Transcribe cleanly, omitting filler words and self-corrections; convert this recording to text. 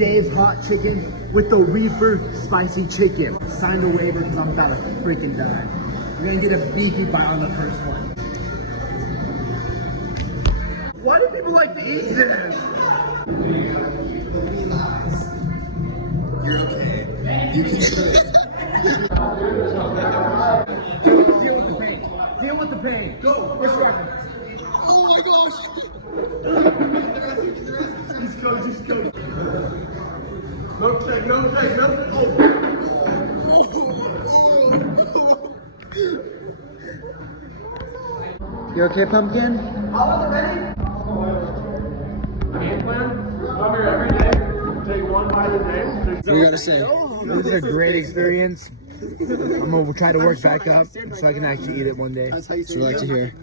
Dave's Hot Chicken with the Reaper Spicy Chicken. Sign the waiver because I'm about to freaking die. We're gonna get a beefy bite on the first one. Why do people like to eat this? You're okay. You can deal with the pain. Deal with the pain. Go. What's happening? Oh my gosh. Just go. No take. You okay, Pumpkin? How was it ready? Game plan? Come here every day. Take one bite a day. What do you gotta say? This is a great experience. I'm gonna try to work back up so I can actually eat it one day. That's what you like to hear.